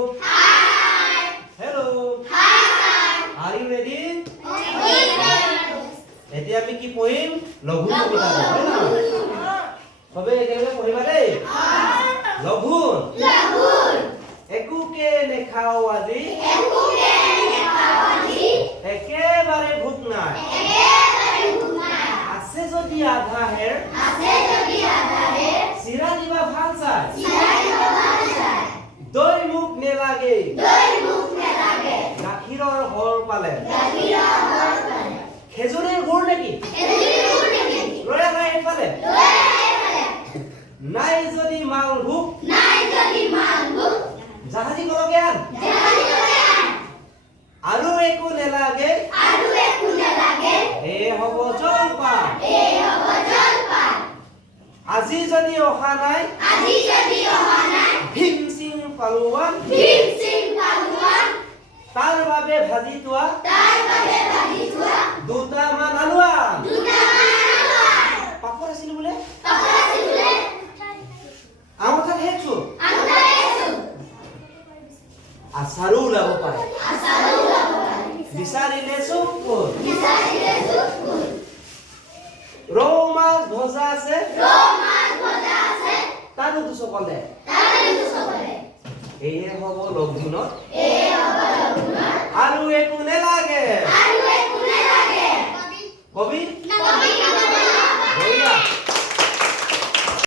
Hi. Hello. Hi, sir. Are you ready? Ready. এতিয়া আমি কি পঢ়িম? লঘু কবিতা হয় না? সবে একেলগে পঢ়িবা দেই। লঘু। একুকে নেখাও আজি। একেবাৰে ভোক নাই। আছে যদি আধা হেৰ। চিৰা দিবা ভাল চাই। দৈ মুখ নেলাগে। গাখীৰৰ হৰ পালে। খেজুৰীৰ গুৰ নেকি? লৈ আহা এইফালে। নাই যদি মালভোগ। জাহাজী কলকে আন। আৰু একো নেলাগে। এ হ'ব জলপান। আজি যদি অহা নাই। ভীম সিং পালোৱান। তাৰ বাবে ভাজি তোৱা। দুটামান আলু আন। পাপৰ আছিল বোলে। আঙঠাত হেকছো। আচাৰো ওলাব পাৰে। বিচাৰিলে চুপপুৰ। ৰৌ মাছ ভজা আছে। তাৰো দুচকলে। এয়ে হ'ব লঘুনত। আৰু একো নেলাগে। কবি